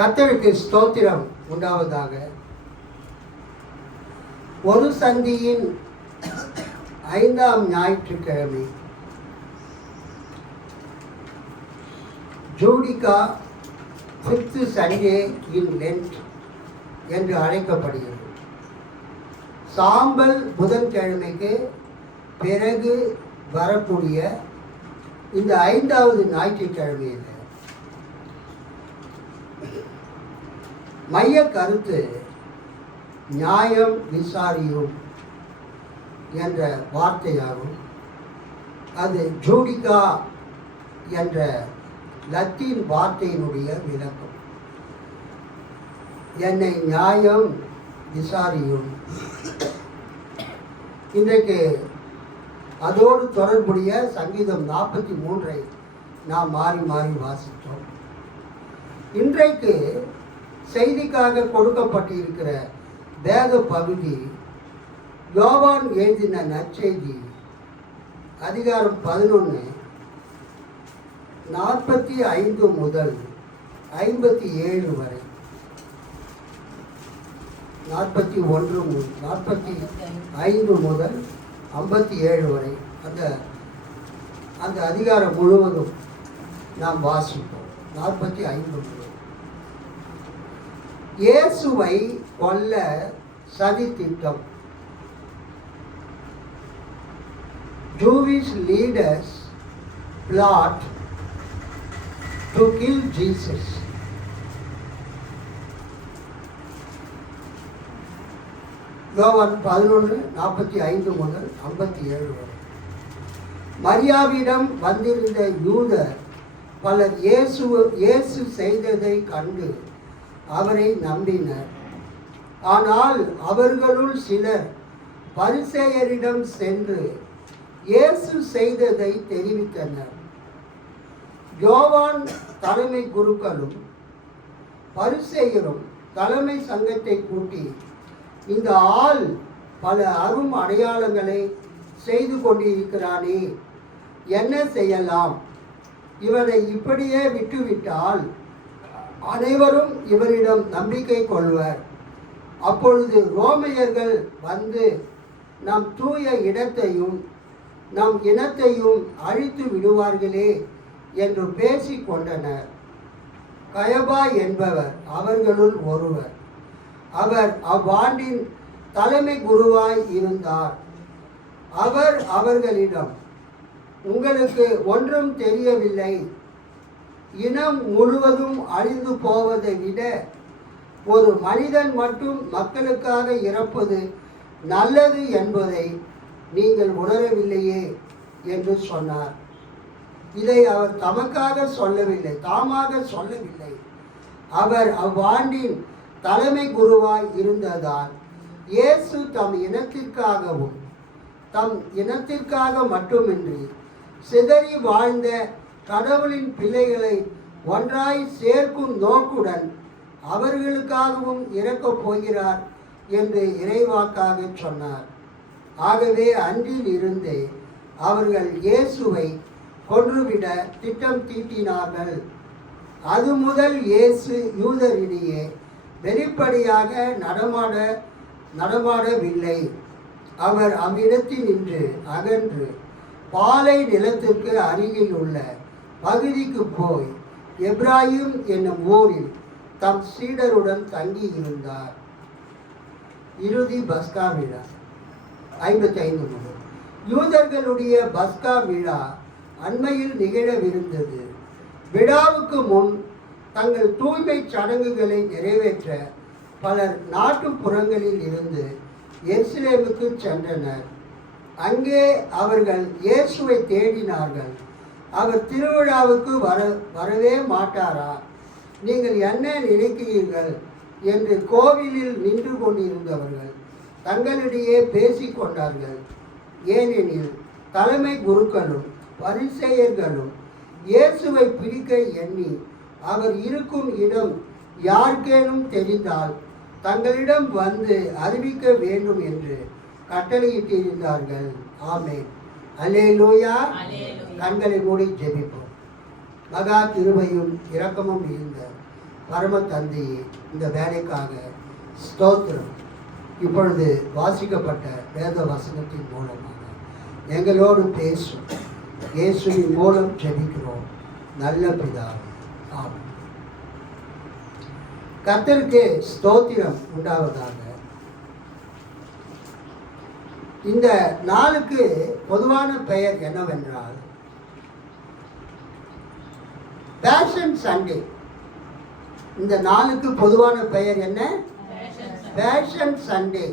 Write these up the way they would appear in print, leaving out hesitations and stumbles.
கர்த்தருக்கு ஸ்தோத்திரம் உண்டாவதாக. ஒரு சந்தியின் 5ஆம் ஞாயிற்றுக்கிழமை ஜூடிகா 5th சண்டே இன் லென்ட் என்று அழைக்கப்படுகிறது. சாம்பல் புதன்கிழமைக்கு பிறகு வரக்கூடிய இந்த 5வது ஞாயிற்றுக்கிழமையில் மைய கருத்து நியாயம் விசாரியும் என்ற வார்த்தையாகும். அது ஜூடிகா என்ற லத்தீன் வார்த்தையினுடைய விளக்கம். என்னை நியாயம் விசாரியும். இன்றைக்கு அதோடு தொடர்புடைய சங்கீதம் 43 நாம் மாறி மாறி வாசித்தோம். இன்றைக்கு செய்திக்காக கொடுக்கப்பட்டிருக்கிற வேத பகுதி யோவான் எழுதின நற்செய்தி அதிகாரம் 11 45 முதல் 57 வரை, 45 முதல் 57 வரை அந்த அதிகாரம் முழுவதும் நாம் வாசிப்போம். 45 முதல். இயேசுவை கொல்ல சதி திட்டம். Jewish leaders plot to kill Jesus. யோவான் 11:45 முதல் 57 வரை. மரியாவிடம் வந்திருந்த யூதர் பலர் இயேசு செய்ததை கண்டு அவரை நம்பினர். ஆனால் அவர்களுள் சிலர் பரிசேயரிடம் சென்று இயேசு செய்ததை தெரிவித்தனர். யோவான் தலைமை குருக்களும் பரிசேயரும் தலைமை சங்கத்தை கூட்டி, இந்த ஆள் பல அரும் அடையாளங்களை செய்து கொண்டிருக்கிறானே, என்ன செய்யலாம்? இவனை இப்படியே விட்டுவிட்டால் அனைவரும் இவரிடம் நம்பிக்கை கொள்வர். அப்பொழுது ரோமையர்கள் வந்து நம் தூய இடத்தையும் நம் இனத்தையும் அழித்து விடுவார்களே என்று பேசி கொண்டனர். கயபா என்பவர் அவர்களுள் ஒருவர். அவர் அவ்வாண்டின் தலைமை குருவாய் இருந்தார். அவர் அவர்களிடம், உங்களுக்கு ஒன்றும் தெரியவில்லை. இனம் முழுவதும் அழிந்து போவதை விட ஒரு மனிதன் மட்டும் மக்களுக்காக இறப்பது நல்லது என்பதை நீங்கள் உணரவில்லையே என்று சொன்னார். இதை அவர் தாமாக சொல்லவில்லை. அவர் அவ்வாண்டின் தலைமை குருவாய் இருந்ததால் இயேசு தம் இனத்திற்காக மட்டுமின்றி சிதறி வாழ்ந்த கடவுளின் பிள்ளைகளை ஒன்றாய் சேர்க்கும் நோக்குடன் அவர்களுக்காகவும் இறக்கப் போகிறார் என்று இறைவாக்காக சொன்னார். ஆகவே அன்றில் இருந்தே அவர்கள் இயேசுவை கொன்றுவிட திட்டம் தீட்டினார்கள். அது முதல் இயேசு யூதரிடையே வெளிப்படையாக நடமாடவில்லை. அவர் அவ்விடத்தினின்று அகன்று பாலை நிலத்திற்கு அருகில் உள்ள பகுதிக்கு போய் எப்ராயிம் என்னும் ஊரில் தம் சீடருடன் தங்கி இருந்தார். இறுதி பஸ்கா விழா 55 முதல். யூதர்களுடைய பஸ்கா விழா அண்மையில் நிகழவிருந்தது. விழாவுக்கு முன் தங்கள் தூய்மை சடங்குகளை நிறைவேற்ற பலர் நாட்டுப்புறங்களில் இருந்து எருசலேமுக்கு சென்றனர். அங்கே அவர்கள் இயேசுவை தேடினார்கள். அவர் திருவிழாவுக்கு வரவே மாட்டாரா? நீங்கள் என்ன நினைக்கிறீர்கள் என்று கோவிலில் நின்று கொண்டிருந்தவர்கள் தங்களிடையே பேசிக்கொண்டார்கள். ஏனெனில் தலைமை குருக்களும் பரிசேயர்களும் இயேசுவை பிடிக்க எண்ணி அவர் இருக்கும் இடம் யாருக்கேனும் தெரிந்தால் தங்களிடம் வந்து அறிவிக்க வேண்டும் என்று கட்டளையிட்டிருந்தார்கள். ஆமென். அல்லேலூயா. கண்களை மூடி ஜெபிப்போம். மகா கிருபையும் இரக்கமும் இருந்த பரம தந்தையே, இந்த வேலைக்காக ஸ்தோத்திரம். இப்பொழுது வாசிக்கப்பட்ட வேத வசனத்தின் மூலமாக எங்களோடு பேசும். இயேசுவின் மூலம் ஜெபிக்கிறோம் நல்ல பிதாவே, ஆமென். கர்த்தருக்கு ஸ்தோத்திரம் உண்டாவதாக. இந்த நாளுக்கு பொதுவான பெயர் என்னவென்றால் பேஷன் சண்டே. இந்த நாளுக்கு பொதுவான பெயர் என்ன? Passion Sunday.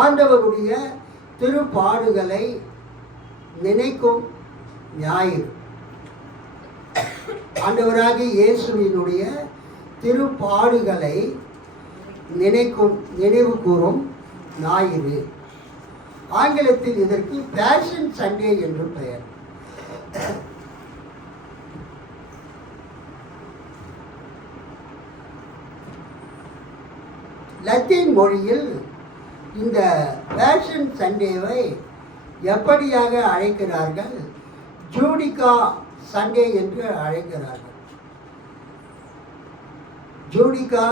ஆண்டவருடைய திருப்பாடுகளை நினைக்கும் ஞாயிறு. ஆண்டவராகிய இயேசுவினுடைய திருப்பாடுகளை நினைவு கூறும் ஞாயிறு. ஆங்கிலத்தில் இதற்கு பேஷன் சண்டே என்று பெயர். லத்தீன் மொழியில் இந்த பேஷன் சண்டேவை எப்படியாக அழைக்கிறார்கள்? ஜூடிகா சண்டே என்று அழைக்கிறார்கள். ஜூடிகா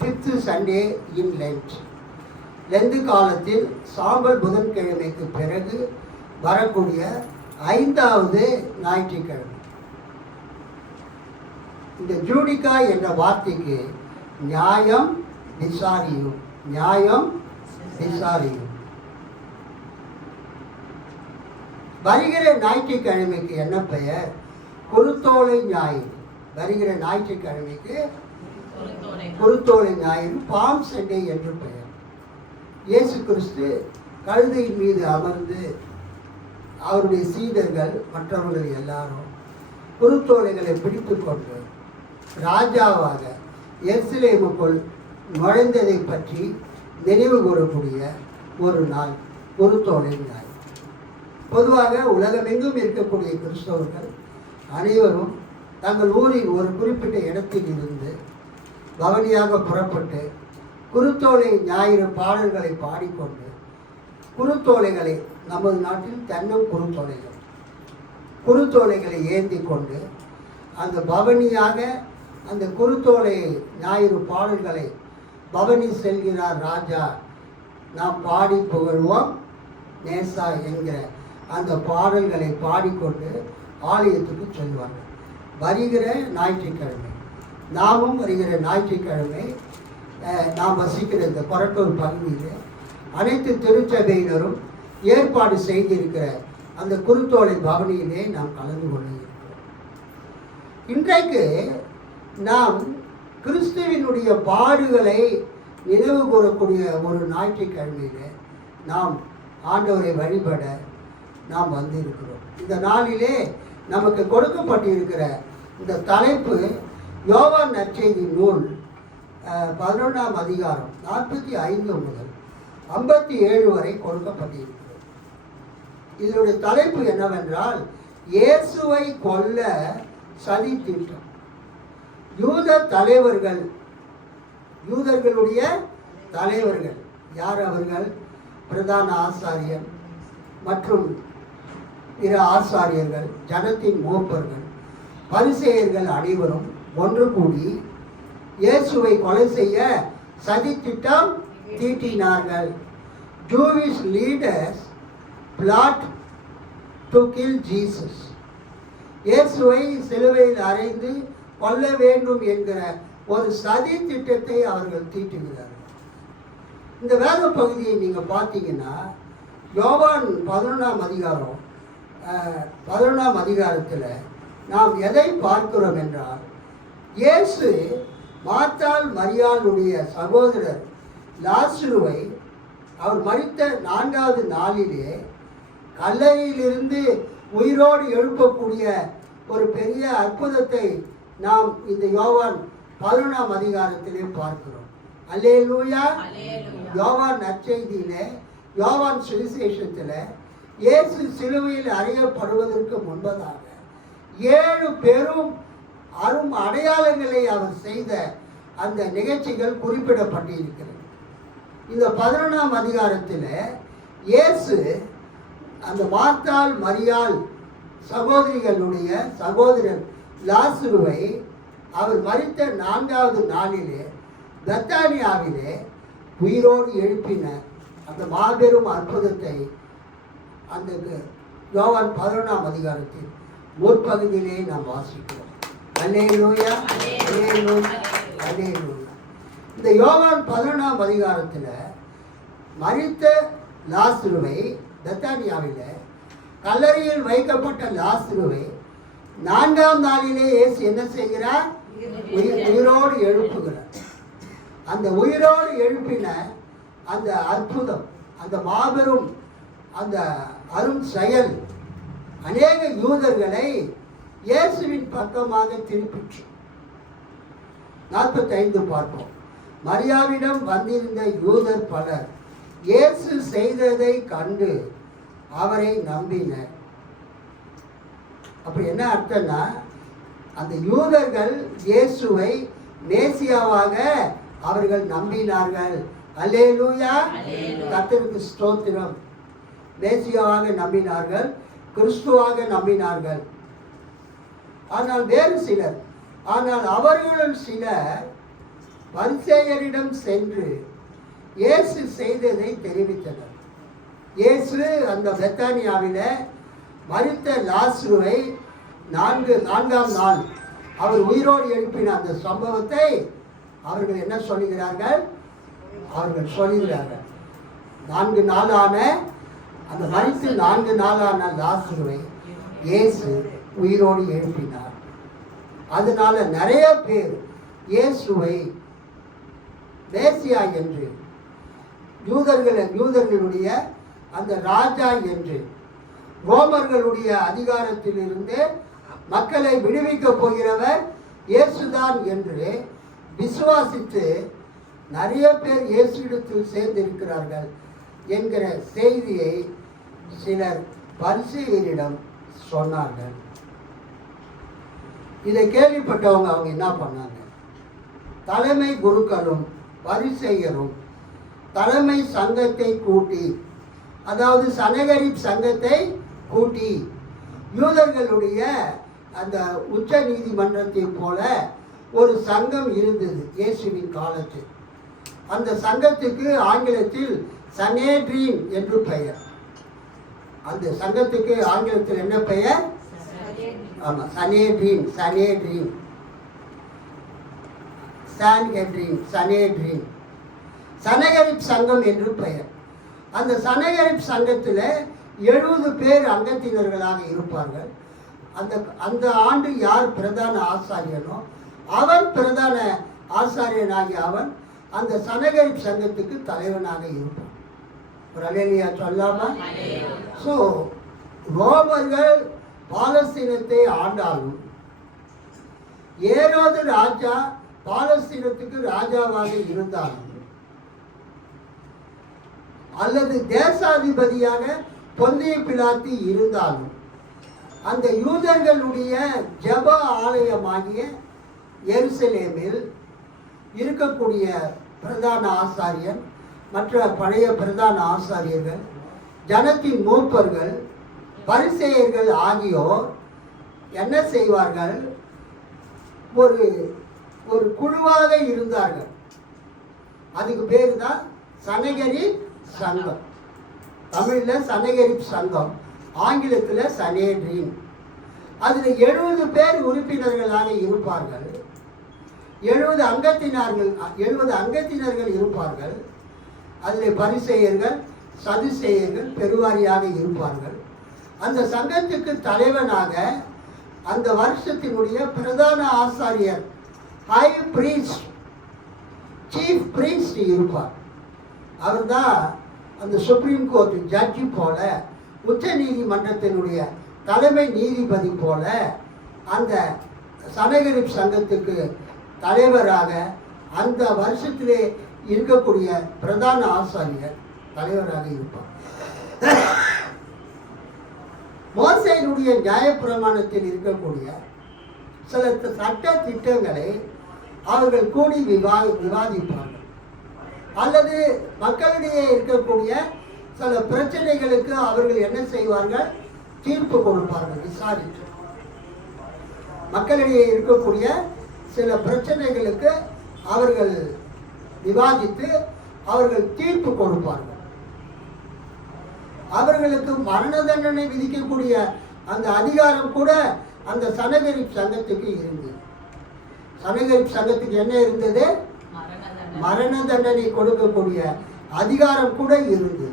5th சண்டே இன் லென்ட். லெந்து காலத்தில் சாம்பல் புதன்கிழமைக்கு பிறகு வரக்கூடிய 5வது ஞாயிற்றுக்கிழமை. இந்த ஜூடிகா என்ற வார்த்தைக்கு நியாயம் விசாரியும், நியாயம் விசாரியும். வருகிற ஞாயிற்றுக்கிழமைக்கு என்ன பெயர்? குருத்தோலை ஞாயிறு. வருகிற ஞாயிற்றுக்கிழமைக்கு குருத்தோலை ஞாயிறு, பாம் சண்டே என்று பெயர். இயேசு கிறிஸ்து கழுதையின் மீது அமர்ந்து அவருடைய சீடர்கள் மற்றவர்கள் எல்லாரும் குருத்தோலைகளை பிடித்து கொண்டு ராஜாவாக எருசலேமுக்குள் நுழைந்ததை பற்றி நினைவு கூறக்கூடிய ஒரு நாள் குருத்தோலை ஞாயிறு. பொதுவாக உலகமெங்கும் இருக்கக்கூடிய கிறிஸ்தவர்கள் அனைவரும் தங்கள் ஊரின் ஒரு குறிப்பிட்ட இடத்தில் இருந்து பவனியாக புறப்பட்டு குருத்தோலை ஞாயிறு பாடல்களை பாடிக்கொண்டு குருத்தோலைகளை, நமது நாட்டில் தென்னம் குருத்தோலைகளை ஏந்தி கொண்டு அந்த பவனியாக அந்த குருத்தோலை ஞாயிறு பாடல்களை, பவனி செல்கிறார் ராஜா நாம் பாடி புகழ்வோம் நேசா என்கிற அந்த பாடல்களை பாடிக்கொண்டு ஆலயத்துக்கு செல்வார்கள். வருகிற ஞாயிற்றுக்கிழமை, நாமும் வருகிற ஞாயிற்றுக்கிழமை நாம் வசிக்கிற இந்த கொரட்டூர் பகுதியில் அனைத்து திருச்சபையினரும் ஏற்பாடு செய்திருக்கிற அந்த குருத்தோலை பவனியிலே நாம் கலந்து கொள்ள இருக்கிறோம். இன்றைக்கு நாம் கிறிஸ்துவினுடைய பாடுகளை நினைவு கூறக்கூடிய ஒரு ஞாயிற்றுக்கிழமையிலே நாம் ஆண்டவரை வழிபட நாம் வந்திருக்கிறோம். இந்த நாளிலே நமக்கு கொடுக்கப்பட்டிருக்கிற இந்த தலைப்பு யோவான் நற்செய்தி நூல் 11ஆம் அதிகாரம் 45 முதல் 57 வரை கொடுக்கப்பட்டிருக்கிறது. இதனுடைய தலைப்பு என்னவென்றால் இயேசுவை கொல்ல சதி திட்டம். யூதர்களுடைய தலைவர்கள் யார்? அவர்கள் பிரதான ஆசாரியர் மற்றும் பிற ஆசாரியர்கள், ஜனத்தின் மூப்பர்கள், பரிசேயர்கள் அனைவரும் ஒன்று கூடி இயேசுவை கொலை செய்ய சதி திட்டம் தீட்டினார்கள். Jewish leaders plot to kill Jesus. இயேசுவை சிலுவையில் அறைந்து கொல்ல வேண்டும் என்கிற ஒரு சதி திட்டத்தை அவர்கள் தீட்டுகிறார்கள். இந்த வேத பகுதியை நீங்கள் பார்த்தீங்கன்னா யோவான் 11ஆம் அதிகாரம் 11ஆம் அதிகாரத்தில் நாம் எதை பார்க்கிறோம் என்றால், இயேசு மார்த்தாள் மரியாளுடைய சகோதரர் லாசருவை அவர் மரித்த 4வது நாளிலே கல்லறையிலிருந்து உயிரோடு எழுப்பக்கூடிய ஒரு பெரிய அற்புதத்தை நாம் இந்த யோவான் 11ஆம் அதிகாரத்திலே பார்க்கிறோம். அல்லேலூயா. யோவான் நற்செய்தியிலே, யோவான் சுவிசேஷத்தில் இயேசு சிலுவையில் அறையப்படுவதற்கு முன்பதாக 7 பெரும் அரும் அடையாளங்களை அவர் செய்த அந்த நிகழ்ச்சிகள் குறிப்பிடப்பட்டிருக்கிறது. இந்த 11ஆம் அதிகாரத்தில் இயேசு அந்த மார்த்தாள் மரியாள் சகோதரிகளுடைய சகோதரர் லாசருவை அவர் மரித்த 4வது நாளிலே பெத்தானியாவிலே உயிரோடு எழுப்பின அந்த மாபெரும் அற்புதத்தை அந்த யோவான் 11ஆம் அதிகாரத்தில் முற்பகுதியிலே நாம் வாசிக்கிறோம். அல்லேலூயா, அல்லேலூயா, அல்லேலூயா. இந்த யோவான் 11ஆம் அதிகாரத்தில் மரித்த லாசருவை பெத்தானியாவில் கல்லறையில் வைக்கப்பட்ட லாசருவை 4ஆம் நாளிலே இயேசு என்ன செய்கிறார்? உயிரோடு எழுப்புகிறார். அந்த உயிரோடு எழுப்பின அந்த அற்புதம், அந்த மாபெரும் அந்த அரும் செயல் அநேக யூதர்களை இயேசுவின் பக்கமாக திருப்பிற்று. 45 பார்ப்போம். மரியாவிடம் வந்திருந்த யூதர் பலர் இயேசு செய்ததை கண்டு அவரை நம்பினர். அப்படி என்ன அர்த்தம்னா, அந்த யூதர்கள் இயேசுவை மேசியாவாக அவர்கள் நம்பினார்கள். அல்லேலூயா, கர்த்தருக்கு ஸ்தோத்திரம். மேசியாவாக நம்பினார்கள், கிறிஸ்துவாக நம்பினார்கள். ஆனால் வேறு சிலர், ஆனால் அவர்களும் சிலர் பரிசேயரிடம் சென்று இயேசு செய்ததை தெரிவித்தனர். இயேசு அந்த பெத்தானியாவில மரித்த லாசருவை 4ஆம் நாள் அவர் உயிரோடு எழுப்பின அந்த சம்பவத்தை அவர்கள் என்ன சொல்லுகிறார்கள்? அவர்கள் சொல்லுகிறார்கள் 4 நாளான அந்த மரித்து 4 நாளான லாசருவை இயேசு உயிரோடு எழுப்பினார். அதனால நிறைய பேர் இயேசுவை மேசியா என்று, யூதர்களுடைய அந்த ராஜா என்று, ரோமர்களுடைய அதிகாரத்திலிருந்து மக்களை விடுவிக்கப் போகிறவர் இயேசுதான் என்று விசுவாசித்து நிறைய பேர் இயேசுவிடத்தில் சேர்ந்திருக்கிறார்கள் என்கிற செய்தியை சிலர் பரிசேயரிடம் சொன்னார்கள். இதை கேள்விப்பட்டவங்க அவங்க என்ன பண்ணாங்க? தலைமை குருக்களும் பரிசேயரும் தலைமை சங்கத்தை கூட்டி, அதாவது சனகரிப் சங்கத்தை கூட்டி, யூதர்களுடைய அந்த உச்ச நீதிமன்றத்தை போல ஒரு சங்கம் இருந்தது இயேசுவின் காலத்தில். அந்த சங்கத்துக்கு ஆங்கிலத்தில் சனேட்ரின் என்று பெயர். அந்த சங்கத்துக்கு ஆங்கிலத்தில் என்ன பெயர்? ஆமாம், சனேட்ரின், சனேட்ரின், சான்ஹெட்ரின், சனேட்ரின், சனகரிப் சங்கம் என்று பெயர். அந்த சனகரிப் சங்கத்தில் 70 பேர் அங்கத்தினர்களாக இருப்பார்கள். அந்த ஆண்டு யார் பிரதான ஆசாரியனோ அவன் பிரதான ஆசாரியனாகி அவன் அந்த சனகரிப் சங்கத்துக்கு தலைவனாக இருப்பான். ஒரு அல்லேலூயா சொல்லாமா? ஸோ ரோமர்கள் பாலஸ்தீனத்தை ஆண்டாலும் ஏரோது ராஜா பாலஸ்தீனத்துக்கு ராஜாவாக இருந்தாலும் அல்லது தேசாதிபதியாக பொந்திய பிலாத்து இருந்தாலும் அந்த யூதர்களுடைய ஜெப ஆலயமாகிய எருசலேமில் இருக்கக்கூடிய பிரதான ஆசாரியர், மற்ற பழைய பிரதான ஆசாரியர்கள், ஜனத்தின் மூப்பர்கள், பரிசேயர்கள் ஆகியோர் என்ன செய்வார்கள்? ஒரு குழுவாக இருந்தார்கள். அதுக்கு பேர் தான் சனகரிப் சங்கம். தமிழில் சனகரிப் சங்கம், ஆங்கிலத்தில் சனேட்ரின். அதில் 70 பேர் உறுப்பினர்களாக இருப்பார்கள். 70 அங்கத்தினர்கள் இருப்பார்கள். அதில் பரிசேயர்கள், சதுசேயர்கள் பெருவாரியாக இருப்பார்கள். அந்த சங்கத்துக்கு தலைவனாக அந்த வருஷத்தினுடைய பிரதான ஆசாரியர், ஹை பிரீஸ்ட், சீஃப் பிரீஸ்ட் இருப்பார். அவர் தான் அந்த சுப்ரீம் கோர்ட் ஜட்ஜி போல, உச்ச நீதிமன்றத்தினுடைய தலைமை நீதிபதி போல அந்த சனகரிப் சங்கத்துக்கு தலைவராக அந்த வருஷத்திலே இருக்கக்கூடிய பிரதான ஆசாரியர் தலைவராக இருப்பார். மோசேயினுடைய நியாயப்பிரமாணத்தில் இருக்கக்கூடிய சில சட்ட திட்டங்களை அவர்கள் கூடி விவாதிப்பார்கள். அல்லது மக்களிடையே இருக்கக்கூடிய சில பிரச்சனைகளுக்கு அவர்கள் என்ன செய்வார்கள்? தீர்ப்பு கொடுப்பார்கள். விசாரித்து மக்களிடையே இருக்கக்கூடிய சில பிரச்சனைகளுக்கு அவர்கள் விவாதித்து அவர்கள் தீர்ப்பு கொடுப்பார்கள். அவர்களுக்கு மரண தண்டனை விதிக்கக்கூடிய அந்த அதிகாரம் கூட அந்த சனகரிப் சங்கத்துக்கு இருந்தது. சனகரிப் சங்கத்துக்கு என்ன இருந்தது? மரண தண்டனை கொடுக்கக்கூடிய அதிகாரம் கூட இருந்தது.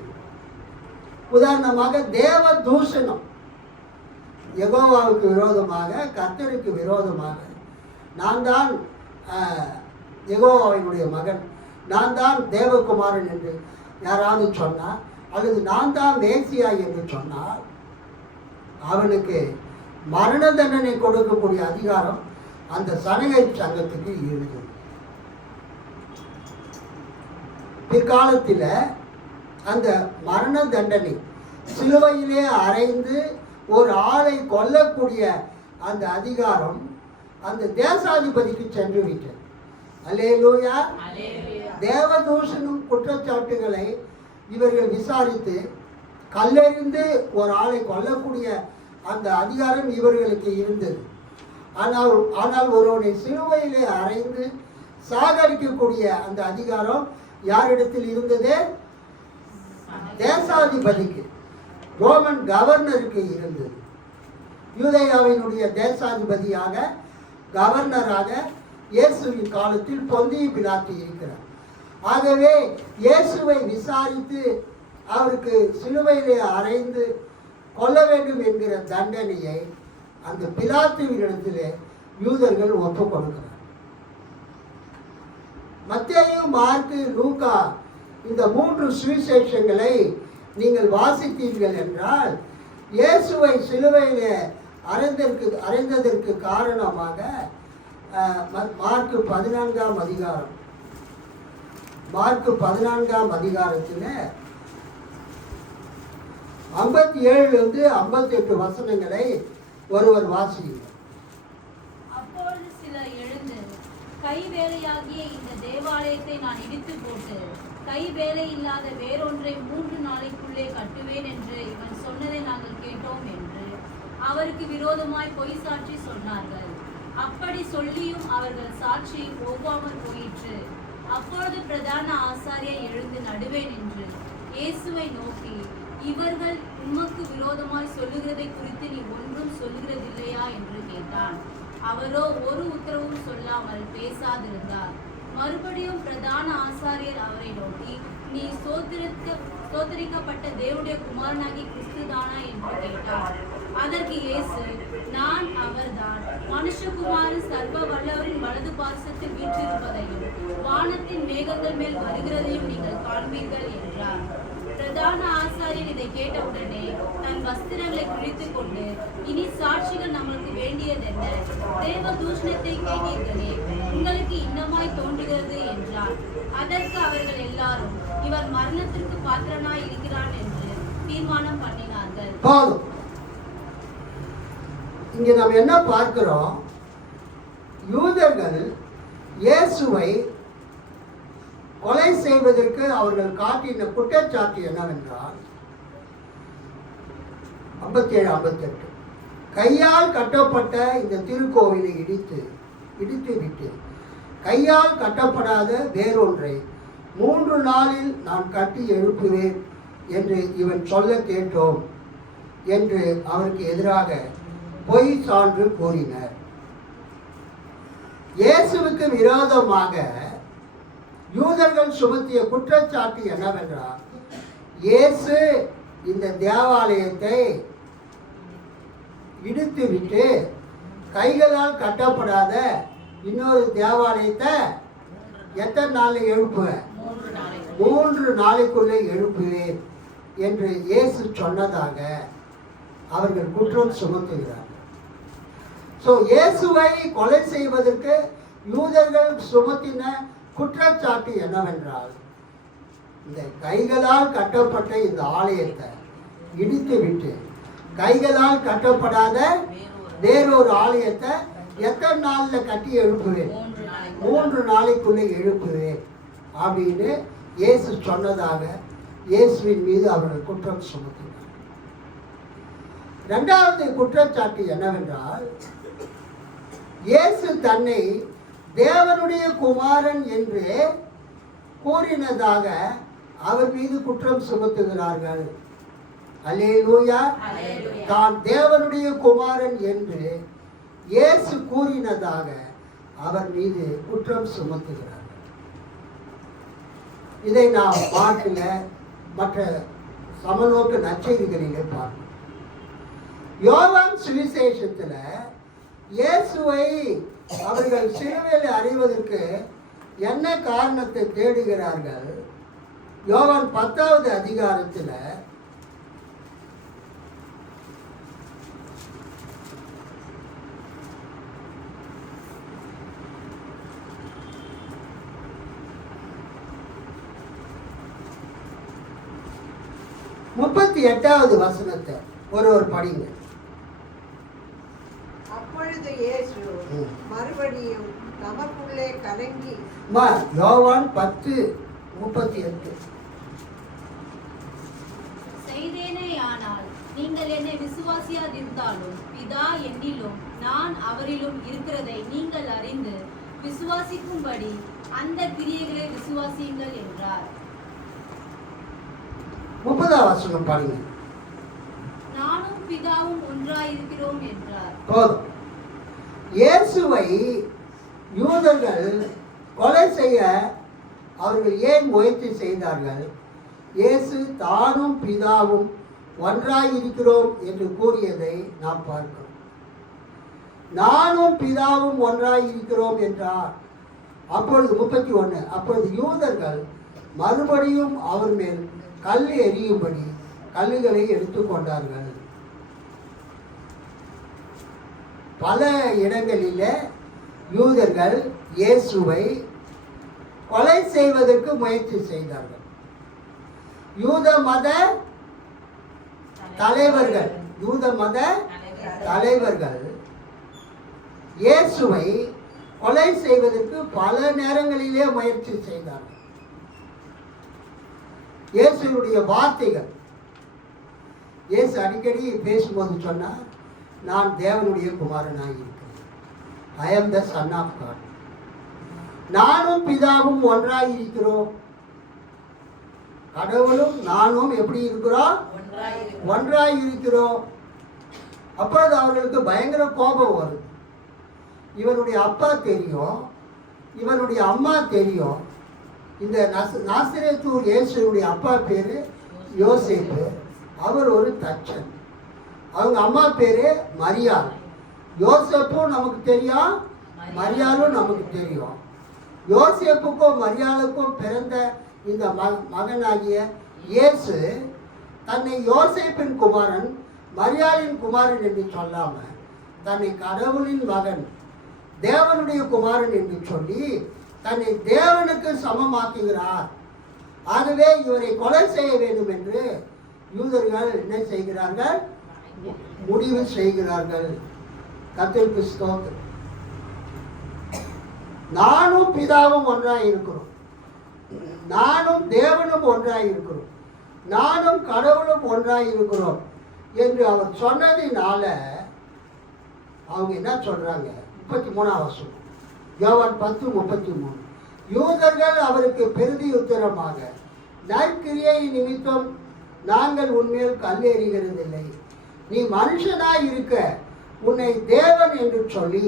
உதாரணமாக தேவ தூஷணம், யெகோவாவுக்கு விரோதமாக, கர்த்தருக்கு விரோதமாக, நான் தான் யெகோவாவினுடைய மகன், நான் தான் தேவகுமாரன் என்று யாராவது சொன்னார், அல்லது நான் தான் மேசியா என்று சொன்னால் அவனுக்கு மரண தண்டனை கொடுக்கக்கூடிய அதிகாரம் அந்த சனகரிப் சங்கத்துக்கு இருந்தது. பிற்காலத்தில் அந்த மரண தண்டனை, சிலுவையிலே அறைந்து ஒரு ஆளை கொல்லக்கூடிய அந்த அதிகாரம் அந்த தேசாதிபதிக்கு சென்று விட்டது. அல்லேலூயா. தேவதூஷணம் குற்றச்சாட்டுகளை இவர்கள் விசாரித்து கல்லெறிந்து ஒரு ஆளை கொல்லக்கூடிய அந்த அதிகாரம் இவர்களுக்கு இருந்தது. ஆனால் ஒருவனை சிலுவையிலே அறைந்து சாகடிக்கக்கூடிய அந்த அதிகாரம் யாரிடத்தில் இருந்தது? தேசாதிபதிக்கு, ரோமன் கவர்னருக்கு இருந்தது. யூதேயாவினுடைய தேசாதிபதியாக, கவர்னராக இயேசுவின் காலத்தில் பொந்திய பிலாத்து இருக்கிறார். ஆகவே இயேசுவை விசாரித்து அவருக்கு சிலுவையிலே அறைந்து கொல்ல வேண்டும் என்கிற தண்டனையை அந்த பிலாத்துவினிடத்திலே யூதர்கள் ஒப்புக் கொடுக்கிறார். மத்தேயு, மார்க்கு, லூக்கா இந்த 3 சுவிசேஷங்களை நீங்கள் வாசித்தீர்கள் என்றால் இயேசுவை சிலுவையிலே அறைந்ததற்கு காரணமாக மார்க்கு 14ஆம் அதிகாரம், மார்க்கு 14ஆம் அதிகாரத்தில் 57 58 வசனங்களை ஒருவர் வாசிக்கிறார். அப்பொழுது சிலர் எழுந்து, கைவேலையாகிய இந்த தேவாலயத்தை நான் இடித்து போட்டு கைவேலை இல்லாத வேறொன்றை 3 நாளைக்குள்ளே கட்டுவேன் என்று இவன் சொன்னதை நாங்கள் கேட்டோம் என்று அவருக்கு விரோதமாய் பொய் சாட்சி சொன்னார்கள். அப்படி சொல்லியும் அவர்கள் சாட்சி ஒவ்வாமல் போயிற்று. அப்பொழுது பிரதான ஆசாரியர் எழுந்து நடுவே நின்று இயேசுவை நோக்கி, இவர்கள் உமக்கு விரோதமாய் சொல்லுகிறதை குறித்து நீ ஒன்றும் சொல்லுகிறதில்லையா என்று கேட்டான். அவரோ ஒரு உத்தரவும் சொல்லாமல் பேசாதிருந்தார். மறுபடியும் பிரதான ஆசாரியர் அவரை நோக்கி, நீ சோதரிக்கப்பட்ட தேவனுடைய குமாரனாகி கிறிஸ்துதானா என்று கேட்டார். அதற்கு இயேசு, நான் அவர்தான். மனுஷகுமாரன் சர்வ வல்லவரின் வலது பார்சத்தில் வீற்றிருப்பதையும் வானத்தின் மேகங்கள் மேல் வருகிறதையும் நீங்கள் காண்பீர்கள் என்றார். பிரதான ஆசாரியர் இதை கேட்டவுடனே தன் வஸ்திரங்களை கிழித்துக் கொண்டு, இனி சாட்சிகள் நம்மளுக்கு வேண்டியதென்ன? தேவ தூஷணத்தை கேட்டீர்களே, உங்களுக்கு இன்னமாய் தோன்றுகிறது என்றார். அதற்கு அவர்கள் எல்லாரும், இவர் மரணத்திற்கு பாத்திரனாய் இருக்கிறான் என்று தீர்மானம் பண்ணினார்கள். இங்க நாம் என்ன பார்க்கிறோம்? யூதர்கள் இயேசுவை கொலை செய்வதற்கு அவர்கள் காட்டின குற்றச்சாட்டு என்னவென்றால் 57 58 கையால் கட்டப்பட்ட இந்த திருக்கோவிலை இடித்து விட்டு கையால் கட்டப்படாத வேறொன்றை 3 நாளில் நான் கட்டி எழுப்புவேன் என்று இவன் சொல்ல கேட்டோம் என்று அவருக்கு எதிராக பொய் சான்று கூறினர். இயேசுவுக்கு விரோதமாக யூதர்கள் சுமத்திய குற்றச்சாட்டு என்னவென்றால், இயேசு இந்த தேவாலயத்தை இடித்துவிட்டு கைகளால் கட்டப்படாத இன்னொரு தேவாலயத்தை எத்தனை நாளில் எழுப்புவேன்? 3 நாளைக்குள்ளே எழுப்புவேன் என்று இயேசு சொன்னதாக அவர்கள் குற்றம் சுமத்துகிறார். இயேசுவை கொலை செய்வதற்கு யூதர்கள் சுமத்தின குற்றச்சாட்டு என்னவென்றால், இந்த கைகளால் கட்டப்பட்ட இந்த ஆலயத்தை இடித்து விட்டு கைகளால் கட்டப்படாத வேறொரு ஆலயத்தை எத்தனை நாள்ல கட்டி எழுப்புவேன்? 3 நாளைக்குள்ளே எழுப்புவேன் அப்படின்னு இயேசு சொன்னதாக இயேசுவின் மீது அவர்கள் குற்றம் சுமத்தினார். 2வது குற்றச்சாட்டு என்னவென்றால், இயேசு தன்னை தேவனுடைய குமாரன் என்று கூறினதாக அவர் மீது குற்றம் சுமத்துகிறார்கள். அல்லேலூயா. தான் தேவனுடைய குமாரன் என்று இயேசு கூறினதாக அவர் மீது குற்றம் சுமத்துகிறார்கள். இதை நாம் பாட்டில் மற்ற சமநோக்கு நற்செய்திகளிலே பார்க்கிறோம். யோவான் சுவிசேஷத்தில் இயேசுவை அவர்கள் சிலுவையில் அறிவதற்கு என்ன காரணத்தை தேடுகிறார்கள்? யோவான் 10வது அதிகாரத்தில் முப்பத்தி 8வது வசனத்தை ஒரு படிங்க. அப்பொழுது இயேசு மறுபடியும் தமக்குள்ளே கலங்கி, யோவான் 10:38. செய்தேனேயானால் நீங்கள் என்னை விசுவாசியாதிருந்தாலும் பிதா என்னிலும் நான் அவரிலும் இருக்கிறதை நீங்கள் அறிந்து விசுவாசிக்கும்படி அந்த கிரியைகளை விசுவாசியுங்கள் என்றார். 30வது வசனம் பாருங்க. நானும் பிதாவும் ஒன்றாயிருக்கிறோம் என்றார். போதும். இயேசுவை யூதர்கள் கொலை செய்ய அவர்கள் ஏன் முயற்சி செய்தார்கள்? இயேசு தானும் பிதாவும் ஒன்றாயிருக்கிறோம் என்று கூறியதை நாம் பார்க்கிறோம். நானும் பிதாவும் ஒன்றாயிருக்கிறோம் என்றார். அப்பொழுது 31, அப்பொழுது யூதர்கள் மறுபடியும் அவர் மேல் கல் எறியும்படி கல்லுகளை எடுத்துக்கொண்டார்கள். பல இடங்களில் யூதர்கள் இயேசுவை கொலை செய்வதற்கு முயற்சி செய்தார்கள். யூத மத தலைவர்கள் இயேசுவை கொலை செய்வதற்கு பல நேரங்களிலே முயற்சி செய்தார்கள். இயேசுடைய வார்த்தைகள், இயேசு அடிக்கடி பேசும்போது சொன்னார், நான் தேவனுடைய குமாரனாக இருக்கிறேன். ஐ ஆம் த சன் ஆஃப் காட். நானும் பிதாவும் ஒன்றாக இருக்கிறோம். கடவுளும் நானும் எப்படி இருக்கிறோம்? ஒன்றாக இருக்கிறோம். அப்பொழுது அவர்களுக்கு பயங்கர கோபம் வருது. இவனுடைய அப்பா தெரியும், இவனுடைய அம்மா தெரியும். இந்த நாசரேத்தூர் இயேசுடைய அப்பா பேரு யோசேப்பு. அவர் ஒரு தச்சன். அவங்க அம்மா பேரு மரியாள். யோசேப்பும் நமக்கு தெரியும், மரியாளும் நமக்கு தெரியும். யோசேப்புக்கும் மரியாளுக்கும் பிறந்த இந்த மகனாகிய இயேசு தன்னை யோசேப்பின் குமாரன் மரியாளின் குமாரன் என்று சொல்லாம தன்னை கடவுளின் மகன் தேவனுடைய குமாரன் என்று சொல்லி தன்னை தேவனுக்கு சமமாக்குகிறார். ஆகவே இவரை கொலை செய்ய வேண்டும் என்று யூதர்கள் என்ன செய்கிறார்கள்? முடிவு செய்கிறார்கள். கர்த்தருக்கு ஸ்தோத்திரம். நானும் பிதாவும் ஒன்றாக இருக்கிறோம், நானும் தேவனும் ஒன்றாக இருக்கிறோம், நானும் கடவுளும் ஒன்றாக இருக்கிறோம் என்று அவர் சொன்னதினால அவங்க என்ன சொல்றாங்க? 33வது வசனம், யோவான் 10:33. யூதர்கள் அவருக்கு பிரதி உத்தரமாக, நற்கிரியை நிமித்தம் நாங்கள் உன்மேல் கல்லெறிகிறதில்லை, நீ மனுஷனாய் இருக்க உன்னை தேவன் என்று சொல்லி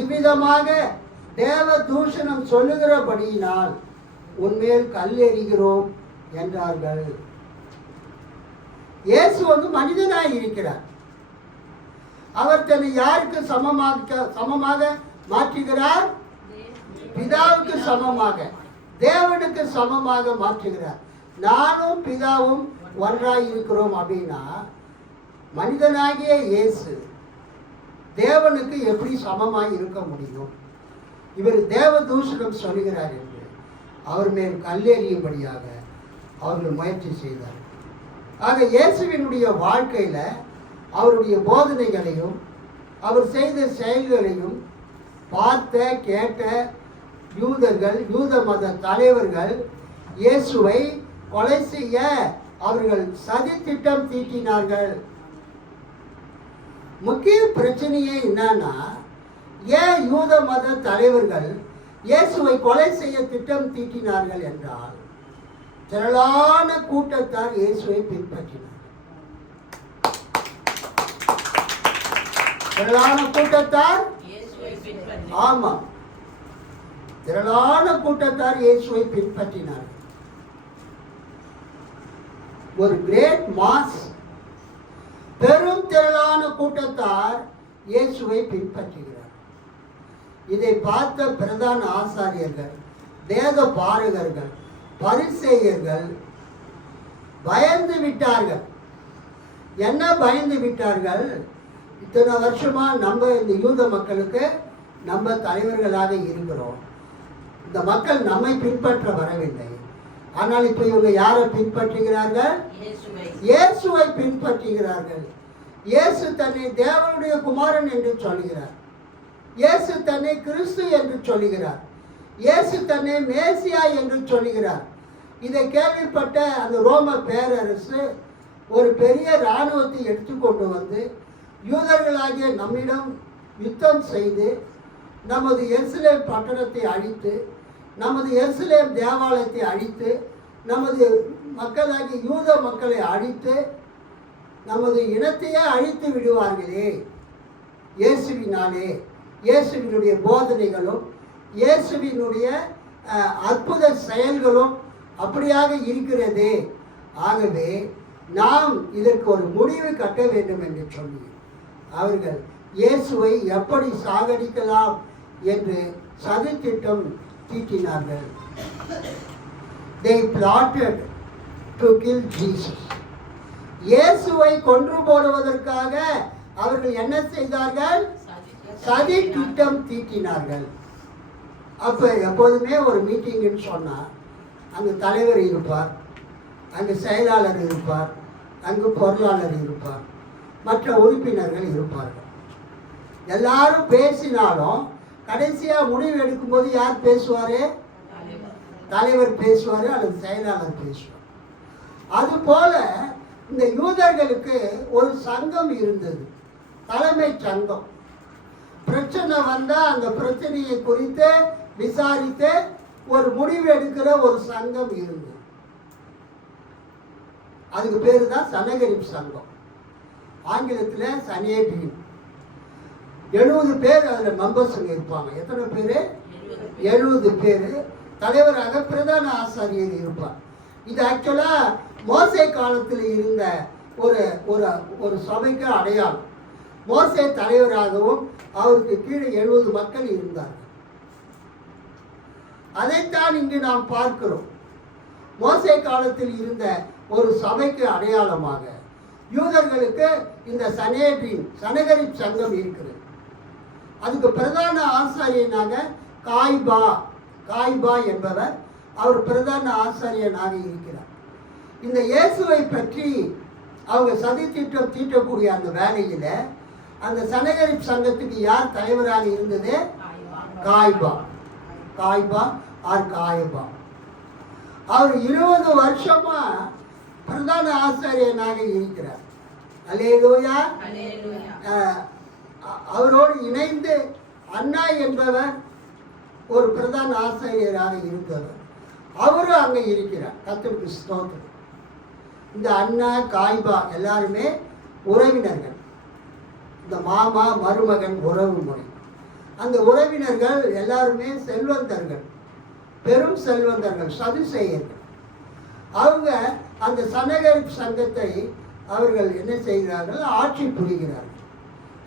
இவ்விதமாக தேவ தூஷணம் சொல்லுகிறபடியினால் உன்மேல் கல்லெறிகிறோம் என்றார்கள். இயேசு மனிதனாய் இருக்கிறார். அவர் தன்னை யாருக்கு சமமாக மாற்றுகிறார்? பிதாவுக்கு சமமாக, தேவனுக்கு சமமாக மாற்றுகிறார். நானும் பிதாவும் ஒன்றாய் இருக்கிறோம் அப்படின்னா மனிதனாகிய இயேசு தேவனுக்கு எப்படி சமமாய் இருக்க முடியும்? இவர் தேவ தூஷணம் சொல்கிறார் என்று அவர் மேல் கல்லெறியும்படியாக அவர்கள் முயற்சி செய்தார். ஆக இயேசுவினுடைய வாழ்க்கையில அவருடைய போதனைகளையும் அவர் செய்த செயல்களையும் பார்த்த கேட்ட யூதர்கள், யூத மத தலைவர்கள் இயேசுவை கொலை செய்ய அவர்கள் சதி திட்டம் தீட்டினார்கள். முக்கிய பிரச்சனையே என்னன்னா, ஏன் யூத மத தலைவர்கள் இயேசுவை கொலை செய்ய திட்டம் தீட்டினார்கள் என்றால், திரளான கூட்டத்தார் இயேசுவை பின்பற்றினார். திரளான கூட்டத்தார், ஆமா, திரளான கூட்டத்தார் இயேசுவை பின்பற்றினார். ஒரு கிரேட் மாஸ், பெரும் திரளான கூட்டத்தார் இயேசுவை பின்பற்றுகிறார். இதை பார்த்த பிரதான ஆசாரியர்கள், வேத பாரகர்கள், பரிசேயர்கள் பயந்து விட்டார்கள். என்ன பயந்து விட்டார்கள்? இத்தனை வருஷமா நம்ம இந்த யூத மக்களுக்கு நம்ம தலைவர்களாக இருக்கிறோம், இந்த மக்கள் நம்மை பின்பற்ற வரவில்லை. ஆனால் இப்ப இவங்க யாரை பின்பற்றுகிறார்கள்? இயேசுவை பின்பற்றுகிறார்கள். இயேசு தன்னை தேவனுடைய குமாரன் என்று சொல்கிறார். இயேசு தன்னை கிறிஸ்து என்று சொல்கிறார். இயேசு தன்னை மேசியா என்று சொல்கிறார். இதை கேள்விப்பட்ட அந்த ரோம பேரரசு ஒரு பெரிய இராணுவத்தை எடுத்துக்கொண்டு வந்து யூதர்களாகிய நம்மிடம் யுத்தம் செய்து நமது எருசலேம் பட்டணத்தை அழித்து, நமது எருசலேம் தேவாலயத்தை அழித்து, நமது மக்களாகிய யூத மக்களை அழித்து, நமது இனத்தையே அழித்து விடுவார்களே. இயேசுவினாலே, இயேசுவினுடைய போதனைகளும் இயேசுவினுடைய அற்புத செயல்களும் அப்படியாக இருக்கிறது. ஆகவே நாம் இதற்கு ஒரு முடிவு கட்ட வேண்டும் என்று சொல்லி அவர்கள் இயேசுவை எப்படி சாகடிக்கலாம் என்று சதித்திட்டம் தீட்டினார்கள். They plotted to kill Jesus. இயேசுவை கொன்று போடுவதற்காக அவர்கள் என்ன செய்தார்கள்? சதி திட்டம் தீட்டினார்கள். அப்ப எப்போதுமே ஒரு மீட்டிங்னு சொன்னா அங்கு தலைவர் இருப்பார், அங்கு செயலாளர் இருப்பார், அங்கு பொருளாளர் இருப்பார், மற்ற உறுப்பினர்கள் இருப்பார்கள். எல்லாரும் பேசினாலும் கடைசியா முடிவு எடுக்கும்போது யார் பேசுவாரு? தலைவர் பேசுவாரு அல்லது செயலாளர் பேசுவார். அதுபோல இந்த யூதர்களுக்கு ஒரு சங்கம் இருந்தது, தலைமை சங்கம். பிரச்சனை வந்தா அந்த பிரச்சனையை குறித்து விசாரித்து ஒரு முடிவு எடுக்கிற ஒரு சங்கம் இருந்தது. அதுக்கு பேரு தான் சனகரிப் சங்கம், ஆங்கிலத்தில் சனேட்ரின். 70 பேர் அதுல மெம்பர்ஸ் இருப்பாங்க. எத்தனை பேரு? 70 பேர். தலைவராக பிரதான ஆசாரியர் இருப்பார். இது ஆக்சுவலா மோசே காலத்தில் இருந்த ஒரு ஒரு ஒரு சபைக்கு அடையாளம். மோசே தலைவராகவும் அவருக்கு கீழே 70 மக்கள் இருந்தார்கள். அதைத்தான் இங்கு நாம் பார்க்கிறோம். மோசே காலத்தில் இருந்த ஒரு சபைக்கு அடையாளமாக யூதர்களுக்கு இந்த சனகரிப் சங்கம் இருக்கிறது. அதுக்கு பிரதான ஆசாரியனாக காய்பா என்பவர், அவர் பிரதான ஆசாரியனாக இருக்கிறார். இந்த இயேசுவை பற்றி அவங்க சதித்திட்டம் தீட்டக்கூடிய அந்த வேலையில அந்த சனகரிப் சங்கத்துக்கு யார் தலைவராக இருந்தது? காய்பா. அவர் 20 வருஷமா பிரதான ஆசாரியனாக இருக்கிறார். அல்லேலூயா. அவரோடு இணைந்து அண்ணா என்பவர் ஒரு பிரதான ஆசிரியராக இருந்தவர், அவரும் அங்கே இருக்கிறார். கர்த்தருக்கு ஸ்தோத்திரம். இந்த அண்ணா காய்பா எல்லாருமே உறவினர்கள். இந்த மாமா மருமகன் உறவு முறை. அந்த உறவினர்கள் எல்லாருமே செல்வந்தர்கள், பெரும் செல்வந்தர்கள், சதுசேயர்கள். அவங்க அந்த சனகரிப் சங்கத்தை அவர்கள் என்ன செய்கிறார்கள்? ஆட்சி புரிகிறார்கள்.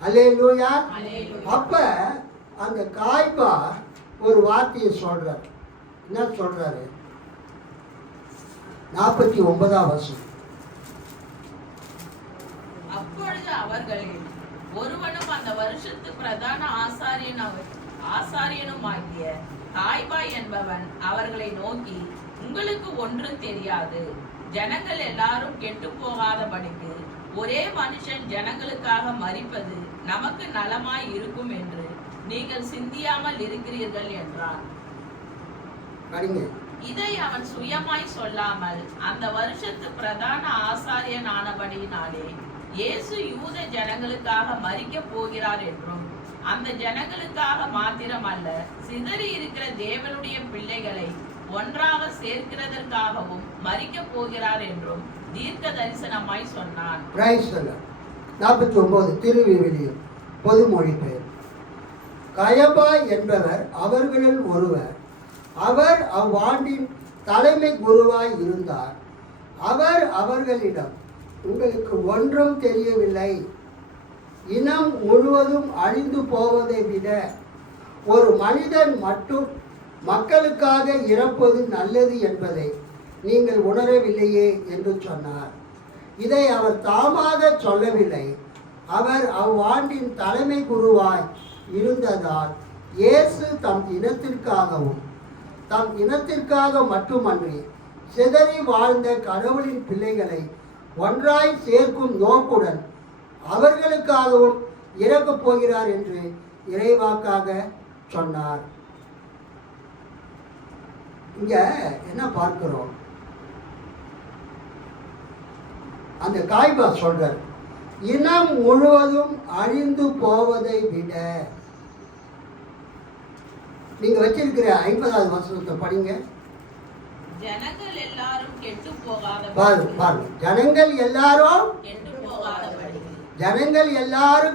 அல்லேலூயா. அப்ப அந்த காய்பா ஒரு வார்த்தையை சொல்றார். என்ன சொல்றாரு? 49ஆம் வசனம். அப்பொழுது அவர்களில் ஒருவனும் அந்த வருஷத்து பிரதான ஆசாரியனுமாகிய காய்பா என்பவன் அவர்களை நோக்கி, உங்களுக்கு ஒன்றும் தெரியாது, ஜனங்கள் எல்லாரும் கெட்டு போகாதபடிக்கு ஒரே மனுஷன் ஜனங்களுக்காக மரிப்பது நமக்கு நலமாய் இருக்கும் என்று நீங்கள் சிந்தியாமல் இருக்கிறீர்கள் என்றான். இதை அவன் சுயமாய் சொல்லாமல் அந்த வருஷத்து பிரதான ஆசாரியன் ஆனபடியினாலே இயேசு யூத ஜனங்களுக்காக மரிக்க போகிறார் என்றும் அந்த ஜனங்களுக்காக மாத்திரமல்ல, சிதறி இருக்கிற தேவனுடைய பிள்ளைகளை ஒன்றாக சேர்க்கிறதற்காகவும் மரிக்கப் போகிறார் என்றும் தீர்க்க தரிசனமாய் சொன்னான். 49 திருவிவிலியம் பொது மொழிபெயர். கயபா என்பவர் அவர்களில் ஒருவர். அவர் அவ்வாண்டின் தலைமை குருவாய் இருந்தார். அவர் அவர்களிடம், உங்களுக்கு ஒன்றும் தெரியவில்லை, இனம் முழுவதும் அழிந்து போவதை விட ஒரு மனிதன் மட்டும் மக்களுக்காக இறப்பது நல்லது என்பதை நீங்கள் உணரவில்லையே என்று சொன்னார். இதை அவர் தாமாக சொல்லவில்லை. அவர் அவ்வாண்டின் தலைமை குருவாய் இருந்ததால் இயேசு தம் இனத்திற்காகவும் தம் இனத்திற்காக மட்டுமன்றி சிதறி வாழ்ந்த கடவுளின் பிள்ளைகளை ஒன்றாய் சேர்க்கும் நோக்குடன் அவர்களுக்காகவும் இறக்கப் போகிறார் என்று இறைவாக்காக சொன்னார். இங்க என்ன பார்க்கிறோம்? அந்த காய்பா சொல்றார், இனம் முழுவதும் அழிந்து போவதை விட. நீங்க வச்சிருக்கிற 50வது வசனத்தை படிங்க. ஜனங்கள் எல்லாரும் கெட்டு போகாத பாருங்க. ஜனங்கள் எல்லாரும்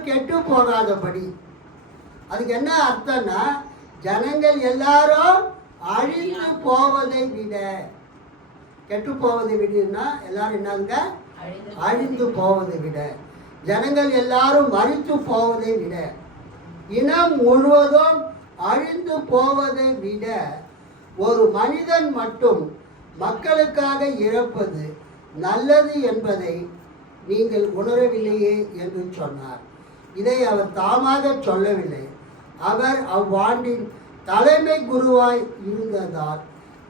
கெட்டு போகாதபடி. அதுக்கு என்ன அர்த்தம்னா, ஜனங்கள் எல்லாரும் அழிந்து போவதை விட. கெட்டு போவதை விடனா எல்லாரும் என்னங்க? அழிந்து போவதை விட. ஜனங்கள் எல்லாரும் மரித்து போவதை விட, இனம் முழுவதும் அழிந்து போவதை விட ஒரு மனிதன் மட்டும் மக்களுக்காக இறப்பது நல்லது என்பதை நீங்கள் உணரவில்லையே என்று சொன்னார். இதை அவர் தாமாக சொல்லவில்லை. அவர் அவ்வாண்டின் தலைமை குருவாய் இருந்ததால்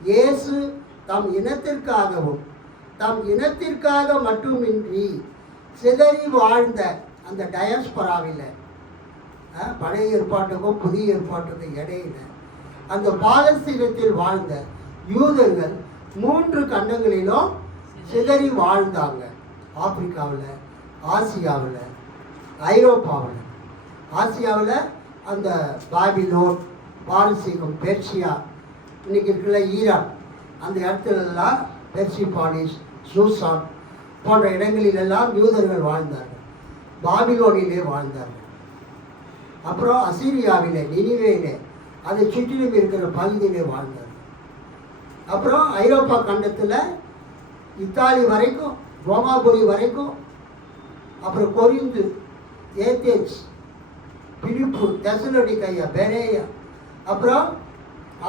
இயேசு தம் இனத்திற்காகவும் தம் இனத்திற்காக மட்டுமின்றி சிதறி வாழ்ந்த அந்த டயஸ்பராவில், பழைய ஏற்பாட்டுக்கும் புதிய ஏற்பாட்டுக்கும் இடையில அந்த பாலஸ்தீனத்தில் வாழ்ந்த யூதர்கள் 3 கண்டங்களிலும் சிதறி வாழ்ந்தாங்க. ஆப்பிரிக்காவில், ஆசியாவில், ஐரோப்பாவில். ஆசியாவில் அந்த பாபிலோன், பாரசீகம், பெர்சியா, இன்னைக்கு இருக்கிற ஈரான், அந்த இடத்துலலாம் பெர்சிபாலிஸ், சூசான் போன்ற இடங்களிலெல்லாம் யூதர்கள் வாழ்ந்தார்கள். பாபிலோனிலே வாழ்ந்தார்கள். அப்புறம் அசீரியாவிலே, நினிவேலே, அதை சுற்றிலும் இருக்கிற பகுதியிலே வாழ்ந்தார்கள். அப்புறம் ஐரோப்பா கண்டத்தில் இத்தாலி வரைக்கும், ரோமாபுரி வரைக்கும், அப்புறம் கொரிந்து, ஏத்தேன்ஸ், பிலிப்பு, தெசலோனிக்கா, பெரேயா, அப்புறம்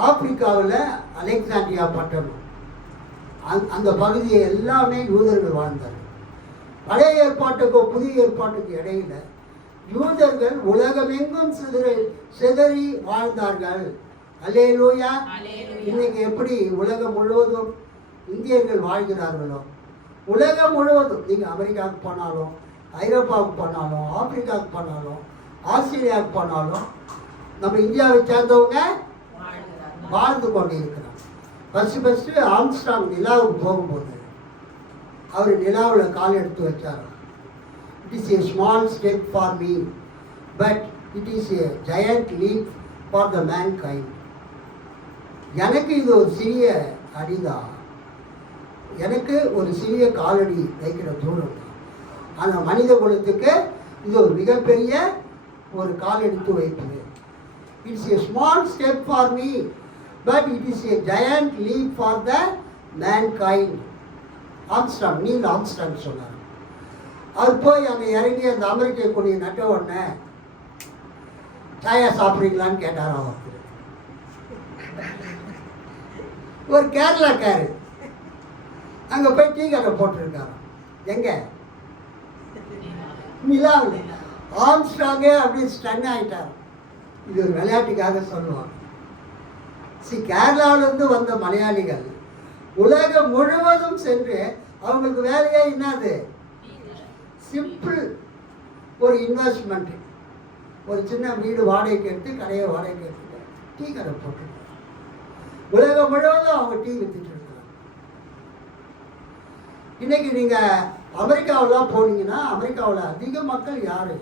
ஆப்பிரிக்காவில் அலெக்சாண்ட்ரியா பட்டணம், அந்த பகுதியை எல்லாமே யூதர்கள் வாழ்ந்தார்கள். பழைய ஏற்பாட்டுக்கும் புதிய ஏற்பாட்டுக்கு இடையில யூதர்கள் உலகமெங்கும் சிதறி வாழ்ந்தார்கள். அல்லேலூயா. இன்னைக்கு எப்படி உலகம் முழுவதும் இந்தியர்கள் வாழ்கிறார்களோ, உலகம் முழுவதும் நீங்கள் அமெரிக்காவுக்கு போனாலும், ஐரோப்பாவுக்கு போனாலும், ஆப்பிரிக்காவுக்கு போனாலும், ஆஸ்திரேலியாவுக்கு போனாலும் நம்ம இந்தியாவை சேர்ந்தவங்க வாழ்ந்து கொண்டு இருக்கிறாங்க. ஃபஸ்ட்டு ஆம்ஸ்ட்ராங் நிலாவுக்கு போகும்போது அவர் நிலாவில் கால் எடுத்து வச்சார். It is a small step for me, but it is a giant leap for the mankind. எனக்கு இது ஒரு சிறிய அடிதான், எனக்கு ஒரு சிறிய காலடி வைக்கிற தூரம் தான். ஆனால் மனித குலத்துக்கு இது ஒரு மிகப்பெரிய ஒரு கால் எடுத்து வைப்பது. It's a small step for me, but it is a giant leap for the mankind. Armstrong, Neil Armstrong சொன்னார். அவர் போய் அங்கே இறங்கி அந்த அமெரிக்க கொடியை நட்ட உடனே சாயா சாப்பிட்றீங்களான்னு கேட்டார். அவர் ஒரு கேரளாக்காரு அங்கே போய் டீ கடை போட்டிருக்காரு. எங்க? நிலாவில். ஆம்ஸ்ட்ராங்கே அப்படி ஸ்டன் ஆகிட்டார். இது ஒரு விளையாட்டுக்காக சொல்லுவாங்க. கேரளாவிலிருந்து வந்த மலையாளிகள் உலகம் முழுவதும் சென்று அவங்களுக்கு வேலையே என்னது? சிம்பிள் ஒரு இன்வெஸ்ட்மெண்ட். ஒரு சின்ன வீடு வாடகைக்கு எடுத்து, கடையை வாடகைக்கு எடுத்துட்டு டீ கடை போட்டு உலகம் முழுவதும் அவங்க டீ வித்துட்டு இருக்காங்க. இன்னைக்கு நீங்கள் அமெரிக்காவெலாம் போனீங்கன்னா, அமெரிக்காவில் அதிக மக்கள் யார்?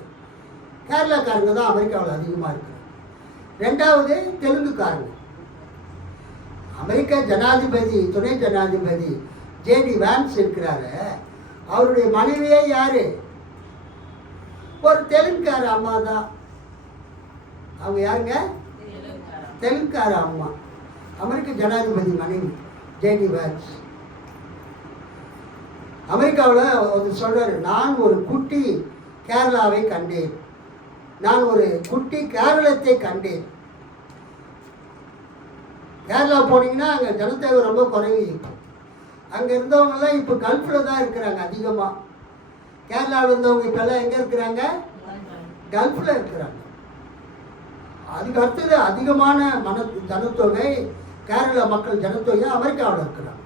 கேரளாக்காரங்க தான் அமெரிக்காவில் அதிகமாக இருக்கிறாங்க. ரெண்டாவது தெலுங்குக்காரங்க. அமெரிக்க ஜனாதிபதி, துணை ஜனாதிபதி ஜேடி வான்ஸ் இருக்கிறாரு, அவருடைய மனைவியே யாரு? ஒரு தெலுங்குக்கார அம்மா தான். அவங்க யாருங்க? தெலுங்குக்கார அம்மா, அமெரிக்க ஜனாதிபதி மனைவி ஜேடி வான்ஸ். அமெரிக்காவில் அவர் சொல்றாரு, நான் ஒரு குட்டி கேரளாவை கண்டேன், நான் ஒரு குட்டி கேரளத்தை கண்டேன். கேரளா போனீங்கன்னா அங்கே ஜனத்தொகை ரொம்ப குறைவு. இப்போ அங்கே இருந்தவங்கெல்லாம் இப்போ கல்ஃபில் தான் இருக்கிறாங்க அதிகமாக. கேரளாவில் இருந்தவங்க இப்போல்லாம் எங்கே இருக்கிறாங்க? கல்ஃபில் இருக்கிறாங்க. அதுக்கு அடுத்தது அதிகமான ஜனத்தொகை கேரளா மக்கள் ஜனத்தொகை அமெரிக்காவில் இருக்கிறாங்க.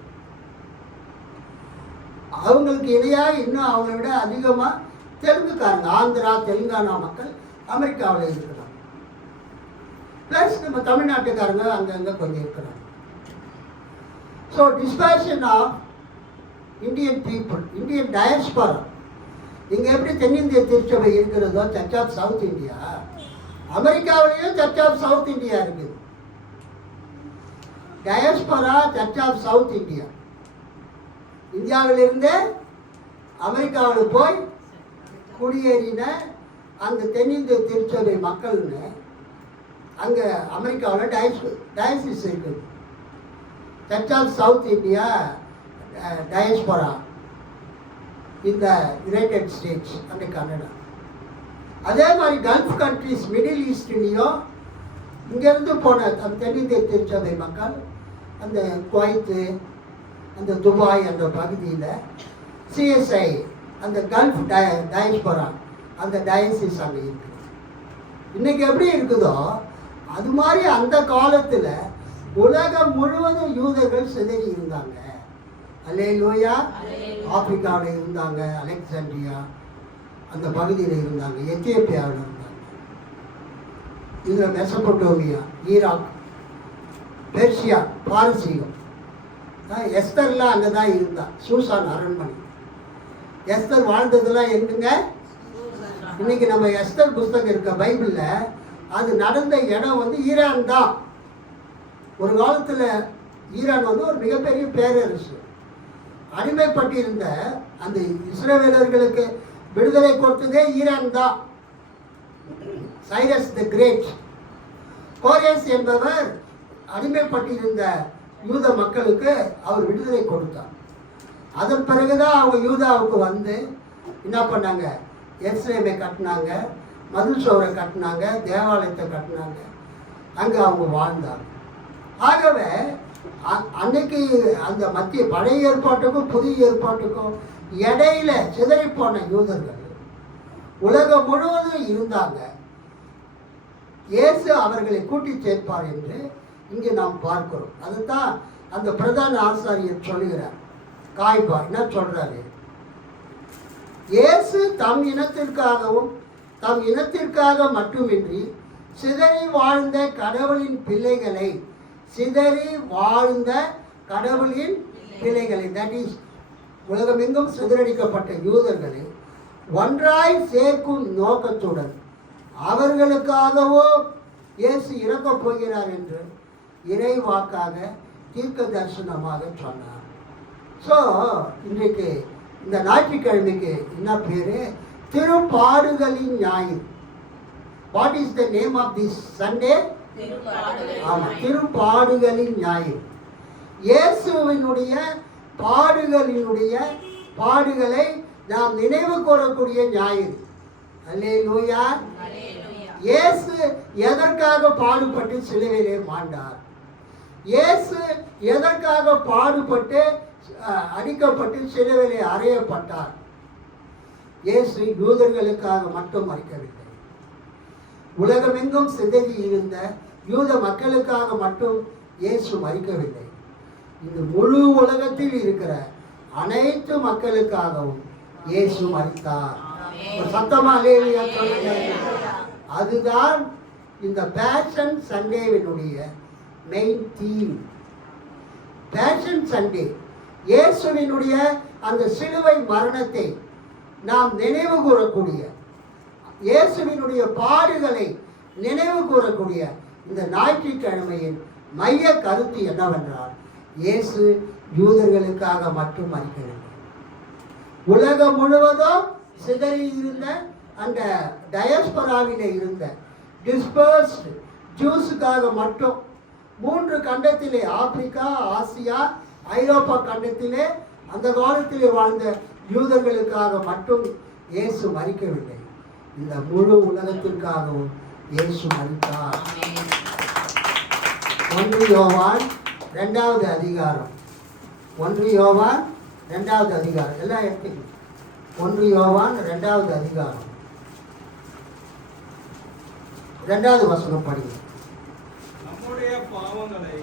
அவங்களுக்கு இணையாக இன்னும் அவங்கள விட அதிகமாக தெலுங்குக்காரங்க, ஆந்திரா தெலுங்கானா மக்கள் அமெரிக்காவில் இருக்கிறாங்க. ப்ளஸ் நம்ம தமிழ்நாட்டுக்காரங்க அங்கங்கே கொஞ்சம் இருக்கிறாங்க. So dispersion of Indian people, Indian diaspora. இங்கே எப்படி தென்னிந்திய திருச்சபை இருக்கிறதோ சர்ச் ஆஃப் சவுத் இந்தியா, அமெரிக்காவிலேயும் சர்ச் ஆஃப் சவுத் இந்தியா இருக்குது. Diaspora church of south India. இந்தியாவிலிருந்து அமெரிக்காவில் போய் குடியேறின அந்த தென்னிந்திய திருச்சபை மக்கள்னு அங்கே அமெரிக்காவில் டயசிஸ் இருக்குது. Church of south India diaspora இந்த யுனைடெட் ஸ்டேட்ஸ் அண்ட் கனடா. அதே மாதிரி கல்ஃப் கண்ட்ரிஸ், மிடில் ஈஸ்ட்லேயும் இங்கேருந்து போன அந்த தென்னிந்திய திருச்சபை மக்கள் அந்த குவைத்து, அந்த துபாய் அந்த பகுதியில் சிஎஸ்ஐ அந்த கல்ஃப் டயஸ்பரா அந்த டயசிஸ் அங்கே இருக்குது. இன்னைக்கு எப்படி இருக்குதோ அது மாதிரி அந்த காலத்தில் உலகம் முழுவதும் யூதர்கள் சிதறி இருந்தாங்க. அல்லேலூயா. ஆப்பிரிக்காவில் இருந்தாங்க, அலெக்சாண்ட்ரியா அந்த பகுதியில் இருந்தாங்க, எத்தியோப்பியாவில் இருந்தாங்க, இதில் மெசபடோமியா, ஈராக், பெர்ஷியா, பாரசீகம். எஸ்தர்லாம் அங்கே தான் இருந்தா, சூசான் அரண்மனை. எஸ்தர் வாழ்ந்ததெல்லாம் எங்குங்க? இன்னைக்கு நம்ம எஸ்தர் புஸ்தகம் இருக்க பைபிளில் அது நடந்த இடம் வந்து ஈரான் தான். ஒரு காலத்தில் ஈரான் வந்து ஒரு மிகப்பெரிய பேரரசு. அடிமைப்பட்டிருந்த அந்த இஸ்ரவேலர்களுக்கு விடுதலை கொடுத்ததே ஈரான் தான். சைரஸ் தி கிரேட். கோரேஸ் என்பவர் அடிமைப்பட்டிருந்த யூத மக்களுக்கு அவர் விடுதலை கொடுத்தார். அதன் பிறகுதான் அவங்க யூதாவுக்கு வந்து என்ன பண்ணாங்க? எருசலேமை கட்டினாங்க, மதில் சுவரை கட்டினாங்க, தேவாலயத்தை கட்டினாங்க, அங்கே அவங்க வாழ்ந்தாங்க. ஆகவே அன்னைக்கு அந்த மத்திய பழைய ஏற்பாட்டுக்கும் புதிய ஏற்பாட்டுக்கும் இடையில சிதறிப்போன யூதர்கள் உலகம் முழுவதும் இருந்தாங்க. இயேசு அவர்களை கூட்டி சேர்ப்பார் என்று இங்கே நாம் பார்க்கிறோம். அதுதான் அந்த பிரதான ஆசாரியர் சொல்லுகிறார். காய்பா என்ன சொல்றாரு? இயேசு தம் இனத்திற்காகவும் தம் இனத்திற்காக மட்டுமின்றி சிதறி வாழ்ந்த கடவுளின் பிள்ளைகளை, சிதறி வாழ்ந்த கடவுளின் பிள்ளைகளை, தட் இஸ் உலகமெங்கும் சிதறடிக்கப்பட்ட யூதர்களை ஒன்றாய் சேர்க்கும் நோக்கத்துடன் அவர்களுக்காகவோ இயேசு இறக்கப் போகிறார் என்று இறைவாக்காக தீர்க்க தரிசனமாக சொன்னார். ஸோ இன்றைக்கு இந்த ஞாயிற்றுக்கிழமைக்கு என்ன பேரு? திருப்பாடுகளின் ஞாயிறு. What is the name of this Sunday? ஆமாம், திருப்பாடுகளின் ஞாயிறு. இயேசுவினுடைய பாடுகளை நாம் நினைவு கூறக்கூடிய ஞாயிறு. அல்லேலூயா. இயேசு எதற்காக பாடுபட்டு சிலுவையிலே மாண்டார்? இயேசு எதற்காக பாடுபட்டு அடிக்கப்பட்டு சிலுவையிலே அறையப்பட்டார்? இயேசு யூதர்களுக்காக மட்டும் மறிக்கவில்லை. உலகமெங்கும் சிதறி இருந்த யூத மக்களுக்காக மட்டும் இயேசு மறிக்கவில்லை. இந்த முழு உலகத்தில் இருக்கிற அனைத்து மக்களுக்காகவும் இயேசு மரித்தார். ஒரு சத்தமா அல்லேலூயா சொல்லுங்க. அதுதான் இந்த பேஷன் சண்டேவினுடைய மெயின் தீம். பேஷன் சண்டே, இயேசுவினுடைய அந்த சிலுவை மரணத்தை நாம் நினைவு கூறக்கூடிய இயேசுவினுடைய பாடுகளை நினைவு கூறக்கூடிய இந்த ஞாயிற்றுக்கிழமையின் மைய கருத்து என்னவென்றால், இயேசு யூதர்களுக்காக மட்டும் மரிக்கவில்லை. உலகம் முழுவதும் சிதறி இருந்த அந்த டயஸ்பராவிலே இருந்த டிஸ்பர்ஸ்ட் ஜூஸுக்காக மட்டும் 3 கண்டத்திலே, ஆப்பிரிக்கா, ஆசியா, ஐரோப்பா கண்டத்திலே அந்த காலத்திலே வாழ்ந்த யூதர்களுக்காக மட்டும் இயேசு மரிக்கவில்லை. இந்த முழு உலகத்திற்காகவும் இயேசு மரித்தார். 1 யோவான் 2வது அதிகாரம், 1 யோவான் 2வது அதிகாரம், எல்லாம் எடுத்துக்கணும். 1 யோவான் 2வது அதிகாரம் 2வது வசனம் படிங்க. நம்முடைய பாவங்களை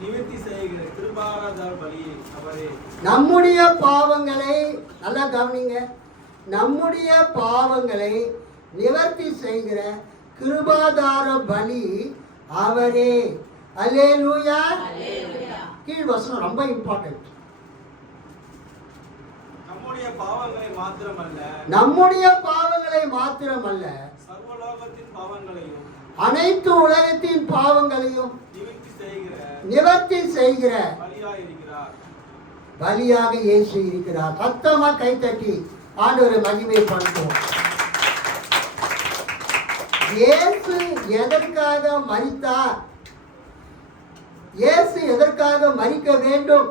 நிவர்த்தி செய்கிற கிருபாதார பலி அவரே. நம்முடைய பாவங்களை, நல்லா கவனிங்க, நம்முடைய பாவங்களை நிவர்த்தி செய்கிற கிருபாதார பலி அவரே. அல்லேலூயா. கீழ் வசனம் ரொம்ப இம்பார்ட்டன்ட். நம்முடைய பாவங்களை மாத்திரமல்ல, நம்முடைய பாவங்களை மாத்திரமல்ல, சர்வலோகத்தின் பாவங்களையும் அனைத்து உலகத்தின் பாவங்களையும் நிவர்த்தி செய்கிற நிவர்த்தி செய்கிற பலியாயிருக்கிறார். பலியாக இயேசு இருக்கிறார். சத்தமா கைத்தட்டி ஆண்டவரை மகிமைப்படுத்துவோம். இயேசு எதற்காக மரித்தார், இயேசு எதற்காக மரிக்க வேண்டும்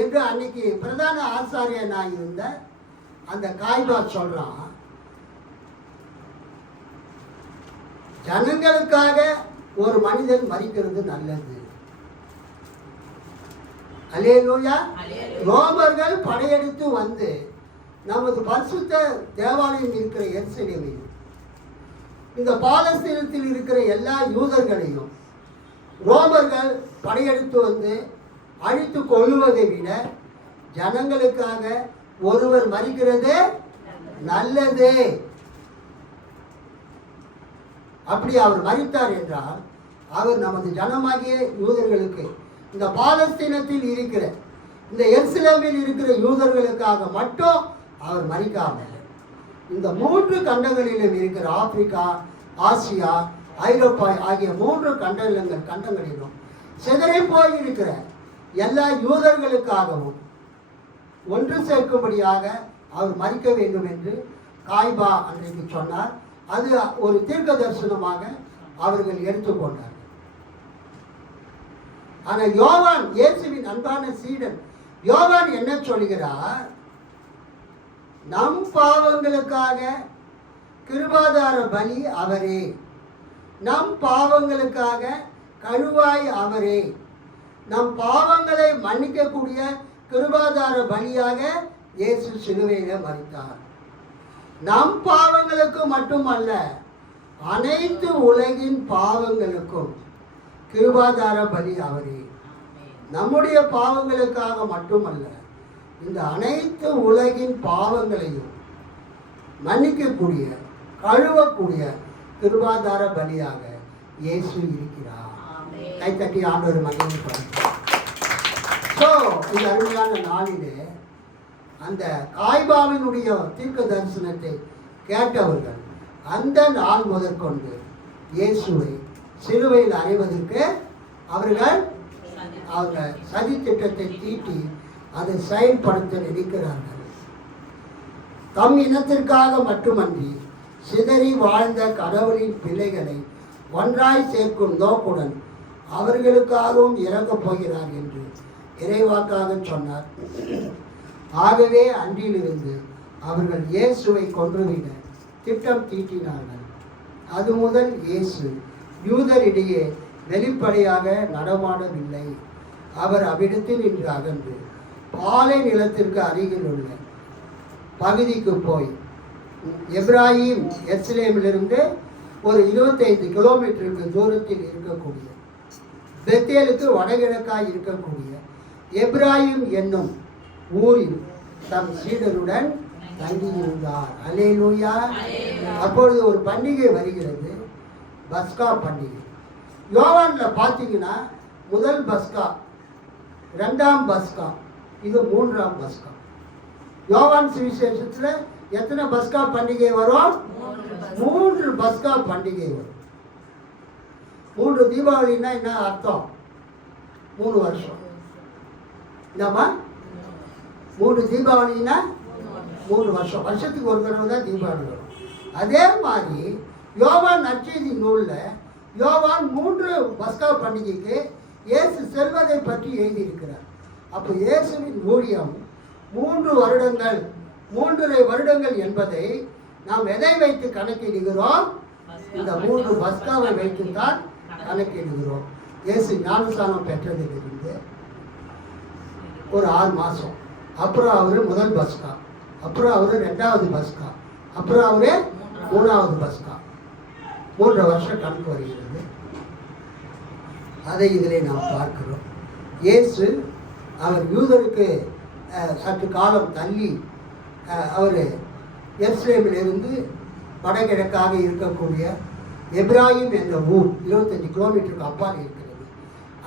என்று அன்னைக்கு பிரதான ஆசாரியனாக இருந்த அந்த காய்பா சொல்றான். ஜனங்களுக்காக ஒரு மனிதன் மரிக்கிறது நல்லது. அல்லேலூயா. ரோமர்கள் படையெடுத்து வந்து நமது பரிசுத்த தேவாலயம் இருக்கிற எருசலேமையும் இந்த பாலஸ்தீனத்தில் இருக்கிற எல்லா யூதர்களையும் ரோமர்கள் படையெடுத்து வந்து அழித்து கொள்ளுவதை விட ஜனங்களுக்காக ஒருவர் மரிக்கிறது நல்லது. அப்படி அவர் மரித்தார் என்றால் அவர் நமது ஜனமாகிய யூதர்களுக்கு, இந்த பாலஸ்தீனத்தில் இருக்கிற, இந்த எருசலேமில் இருக்கிற யூதர்களுக்காக மட்டும் அவர் மரிக்காமல் இந்த 3 கண்டங்களிலும் இருக்கிற ஆப்பிரிக்கா, ஆசியா, ஐரோப்பா ஆகிய 3 கண்டங்களிலும் சிதறி போயிருக்கிற எல்லா யூதர்களுக்காகவும் ஒன்று சேர்க்கும்படியாக அவர் மரிக்க வேண்டும் என்று காய்பா அன்றைக்கு சொன்னார். அது ஒரு தீர்க்க தரிசனமாக அவர்கள் எடுத்துக்கொண்டார். ஆனால் யோவான், இயேசுவின் அன்பான சீடன் யோவான் என்ன சொல்கிறார்? நம் பாவங்களுக்காக கிருபாதார பலி அவரே, நம் பாவங்களுக்காக கழுவாய் அவரே, நம் பாவங்களை மன்னிக்கக்கூடிய கிருபாதார பலியாக இயேசு சிலுவையில் மரித்தார். நம் பாவங்களுக்கு மட்டுமல்ல, அனைத்து உலகின் பாவங்களுக்கும் கிருபாதார பலி அவரே. நம்முடைய பாவங்களுக்காக மட்டுமல்ல, இந்த அனைத்து உலகின் பாவங்களையும் மன்னிக்கக்கூடிய, கழுவக்கூடிய கிருபாதார பலியாக இயேசு இருக்கிறார். கைத்தட்டி ஆண்டவர் மகிமைப்படுத்தும். ஸோ இந்த அருமையான நாளிலே அந்த காய்பாவினுடைய தீர்க்க தரிசனத்தை கேட்டவர்கள் அந்த நாள் முதற்கொண்டு இயேசுவை சிலுவையில் அறைவதற்கு அவர்கள் அவங்க சதி திட்டத்தை தீட்டி அதை செயல்படுத்த நினைக்கிறார்கள். தம் இனத்திற்காக மட்டுமன்றி சிதறி வாழ்ந்த கடவுளின் பிள்ளைகளை ஒன்றாய் சேர்க்கும் நோக்குடன் அவர்களுக்காகவும் இறங்கப் போகிறார் என்று இறைவாக்காக சொன்னார். ஆகவே அன்றிலிருந்து அவர்கள் இயேசுவை கொன்றுவிட திட்டம் தீட்டினார்கள். அது முதல் இயேசு யூதரிடையே வெளிப்படையாக நடமாடவில்லை. அவர் அவ்விடத்தில் நின்று அகன்று பாலை நிலத்திற்கு அருகில் உள்ள பகுதிக்கு போய் எப்ராஹிம் எருசலேமிலிருந்து ஒரு 25 கிலோமீட்டருக்கு தூரத்தில் இருக்கக்கூடிய பெத்தேலுக்கு வடகிழக்காய் இருக்கக்கூடிய எப்ராஹிம் என்னும் ஊரில் தம் சீடருடன் தங்கியிருந்தார். அல்லேலூயா. அப்பொழுது ஒரு பண்டிகை வருகிறது, பஸ்கா பண்டிகை. யோவான்ல பார்த்தீங்கன்னா முதல் பஸ்கா, 2ஆம் பஸ்கா, இது 3ஆம் பஸ்கா. யோவான் சுவிசேஷத்தில் எத்தனை பஸ்கா பண்டிகை வரும்? 3 பஸ்கா பண்டிகை வரும். 3 தீபாவளின்னா என்ன அர்த்தம்? 3 வருஷம். என்னம்மா? 3 தீபாவளின்னா 3 வருஷம். வருஷத்துக்கு ஒரு தடவை தான் தீபாவளி வரும். அதே மாதிரி யோவான் நற்செய்தி நூலில் யோவான் 3 பஸ்கா பண்டிகைக்கு இயேசு செல்வதை பற்றி எழுதியிருக்கிறார். அப்போ இயேசுவின் ஊழியம் 3 வருடங்கள், 3.5 வருடங்கள் என்பதை நாம் எதை வைத்து கணக்கிடுகிறோம்? இந்த 3 பஸ்காவை வைத்துத்தான் கணக்கிடுகிறோம். இயேசு ஞானஸ்நானம் பெற்றதிலிருந்து ஒரு 6 மாதம், அப்புறம் அவர் முதல் பஸ்கா, அப்புறம் அவர் 2வது பஸ்கா, அப்புறம் அவர் 3வது பஸ்கா. 3 வருஷம் கணக்கு வருகிறது. அதை இதிலே நாம் பார்க்கிறோம். இயேசு அவர் யூதருக்கு சற்று காலம் தள்ளி அவர் எருசலேமிலிருந்து வடகிழக்காக இருக்கக்கூடிய எப்ராஹிம் என்ற ஊர் 25 கிலோமீட்டருக்கு அப்பால் இருக்கிறது.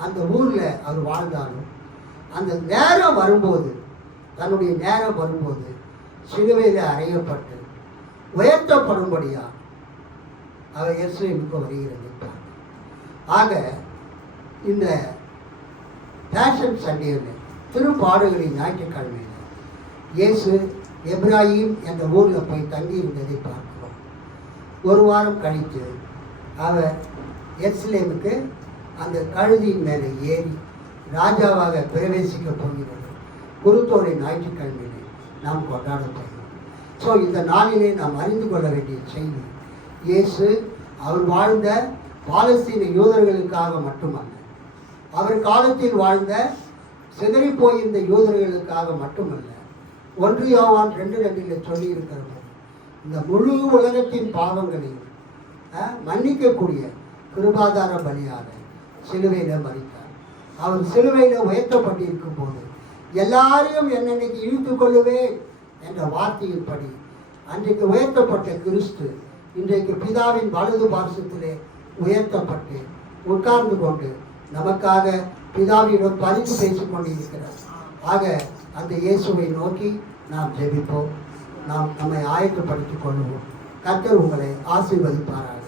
அந்த ஊரில் அவர் வாழ்ந்தாலும் அந்த நேரம் வரும்போது, தன்னுடைய நேரம் வரும்போது சிலுவையில் அறையப்பட்டு உயர்த்தப்படும்படியாக அவர் எருசலேமுக்கு வருகிறது. ஆக இந்த பேஷன் சண்டேயில், திருப்பாடுகளின் ஞாயிற்றுக்கிழமையில் இயேசு எப்ராஹிம் என்ற ஊரில் போய் தங்கி இருந்ததை பார்க்கிறோம். ஒரு வாரம் கழித்து அவர் எருசலேமுக்கு அந்த கழுதியின் மேலே ஏறி ராஜாவாக பிரவேசிக்க போகிறது. குருத்தோலை ஞாயிற்றுக்கிழமையிலே நாம் கொண்டாட போகிறோம். ஸோ இந்த நாளிலே நாம் அறிந்து கொள்ள வேண்டிய செய்தி, இயேசு அவர் வாழ்ந்த பாலஸ்தீன யூதர்களுக்காக மட்டுமல்ல, அவர் காலத்தில் வாழ்ந்த சிதறி போயிருந்த யூதர்களுக்காக மட்டுமல்ல, 1 யோவான் 2:2 சொல்லி இருக்கிறது, இந்த முழு உலகத்தின் பாவங்களையும் மன்னிக்கக்கூடிய கிருபாதார பலியாக சிலுவையில் மரித்தார். அவர் சிலுவையில் உயர்த்தப்பட்டிருக்கும் போது எல்லாரையும் என்னன்னைக்கு இழுத்து கொள்ளுவேன் என்ற வார்த்தையின்படி அன்றைக்கு உயர்த்தப்பட்ட கிறிஸ்து இன்றைக்கு பிதாவின் வலது பார்சத்திலே உயர்த்தப்பட்டு உட்கார்ந்து கொண்டு நமக்காக பிதாவிடம் பரிந்து பேசிக் கொண்டிருக்கிறார். ஆக அந்த இயேசுவை நோக்கி நாம் ஜெபிப்போம். நாம் நம்மை ஆயத்தப்படுத்திக் கொள்வோம். கர்த்தர் உங்களை ஆசீர்வதிப்பாராக.